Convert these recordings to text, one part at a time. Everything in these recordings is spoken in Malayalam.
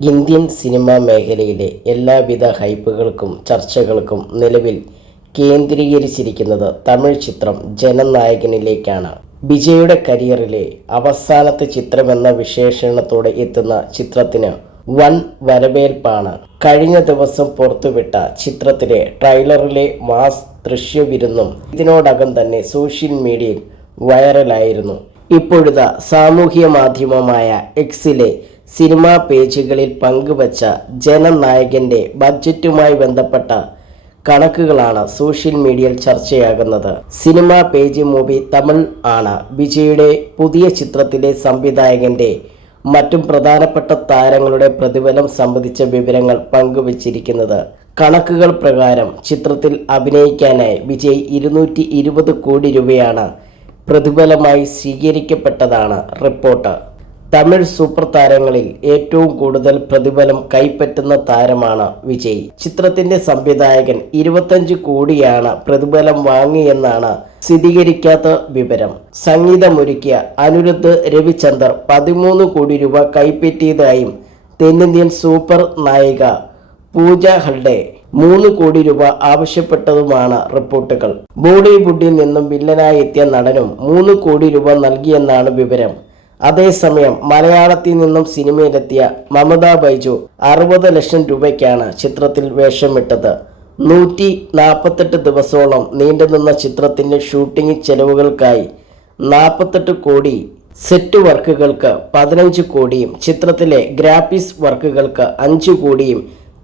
ഇന്ത്യൻ സിനിമാ മേഖലയിലെ എല്ലാവിധ ഹൈപ്പുകൾക്കും ചർച്ചകൾക്കും നിലവിൽ കേന്ദ്രീകരിച്ചിരിക്കുന്നത് തമിഴ് ചിത്രം ജനനായകനിലേക്കാണ്. വിജയുടെ കരിയറിലെ അവസാനത്തെ ചിത്രമെന്ന വിശേഷണത്തോടെ എത്തുന്ന ചിത്രത്തിന് വൻ വരവേൽപ്പാണ്. കഴിഞ്ഞ ദിവസം പുറത്തുവിട്ട ചിത്രത്തിലെ ട്രെയിലറിലെ മാസ് ദൃശ്യവിരുന്നും ഇതിനോടകം തന്നെ സോഷ്യൽ മീഡിയയിൽ വൈറലായിരുന്നു. ഇപ്പോഴിതാ സാമൂഹ്യ മാധ്യമമായ എക്സിലെ സിനിമാ പേജുകളിൽ പങ്കുവച്ച ജനനായകന്റെ ബഡ്ജറ്റുമായി ബന്ധപ്പെട്ട കണക്കുകളാണ് സോഷ്യൽ മീഡിയയിൽ ചർച്ചയാകുന്നത്. സിനിമാ പേജ് മൂവി തമിഴ് ആണ്. വിജയുടെ പുതിയ ചിത്രത്തിലെ സംവിധായകന്റെ മറ്റും പ്രധാനപ്പെട്ട താരങ്ങളുടെ പ്രതിഫലം സംബന്ധിച്ച വിവരങ്ങൾ പങ്കുവച്ചിരിക്കുന്നത്. കണക്കുകൾ പ്രകാരം ചിത്രത്തിൽ അഭിനയിക്കാനായി വിജയ് ഇരുന്നൂറ്റി കോടി രൂപയാണ് പ്രതിഫലമായി സ്വീകരിക്കപ്പെട്ടതാണ് റിപ്പോർട്ട്. തമിഴ് സൂപ്പർ താരങ്ങളിൽ ഏറ്റവും കൂടുതൽ പ്രതിഫലം കൈപ്പറ്റുന്ന താരമാണ് വിജയ്. ചിത്രത്തിന്റെ സംവിധായകൻ ഇരുപത്തഞ്ച് കോടിയാണ് പ്രതിഫലം വാങ്ങിയെന്നാണ് സ്ഥിരീകരിക്കാത്ത വിവരം. സംഗീതമൊരുക്കിയ അനിരുദ്ധ് രവിചന്ദർ പതിമൂന്ന് കോടി രൂപ കൈപ്പറ്റിയതായും തെന്നിന്ത്യൻ സൂപ്പർ നായിക പൂജ ഹൽഡെ മൂന്ന് കോടി രൂപ ആവശ്യപ്പെട്ടതുമാണ് റിപ്പോർട്ടുകൾ. ബോളിവുഡിൽ നിന്നും വില്ലനായി എത്തിയ നടനും മൂന്ന് കോടി രൂപ നൽകിയെന്നാണ് വിവരം. അതേസമയം മലയാളത്തിൽ നിന്നും സിനിമയിലെത്തിയ മമത ബൈജു അറുപത് ലക്ഷം രൂപയ്ക്കാണ് ചിത്രത്തിൽ വേഷമിട്ടത്. നൂറ്റി നാൽപ്പത്തെട്ട് ദിവസോളം നീണ്ടുനിന്ന ചിത്രത്തിന്റെ ഷൂട്ടിംഗ് ചെലവുകൾക്കായി നാൽപ്പത്തെട്ട് കോടി സെറ്റ് വർക്കുകൾക്ക് പതിനഞ്ച് കോടിയും ചിത്രത്തിലെ ഗ്രാഫിക്സ് വർക്കുകൾക്ക് അഞ്ച് കോടിയും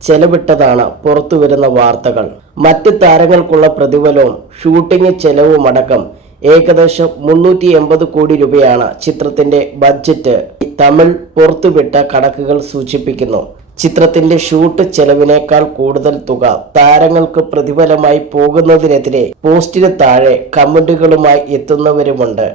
ചെലവിട്ടതാണ് പുറത്തു വരുന്ന വാർത്തകൾ. മറ്റ് താരങ്ങൾക്കുള്ള പ്രതിഫലവും ഷൂട്ടിംഗ് ചെലവും അടക്കം ഏകദേശം മുന്നൂറ്റി എൺപത് കോടി രൂപയാണ് ചിത്രത്തിന്റെ ബഡ്ജറ്റ്. തമിഴ് പുറത്തുവിട്ട കണക്കുകൾ സൂചിപ്പിക്കുന്നു. ചിത്രത്തിന്റെ ഷൂട്ട് ചെലവിനേക്കാൾ കൂടുതൽ തുക താരങ്ങൾക്ക് പ്രതിഫലമായി പോകുന്നതിനെതിരെ പോസ്റ്റിന് താഴെ കമന്റുകളുമായി എത്തുന്നവരുമുണ്ട്.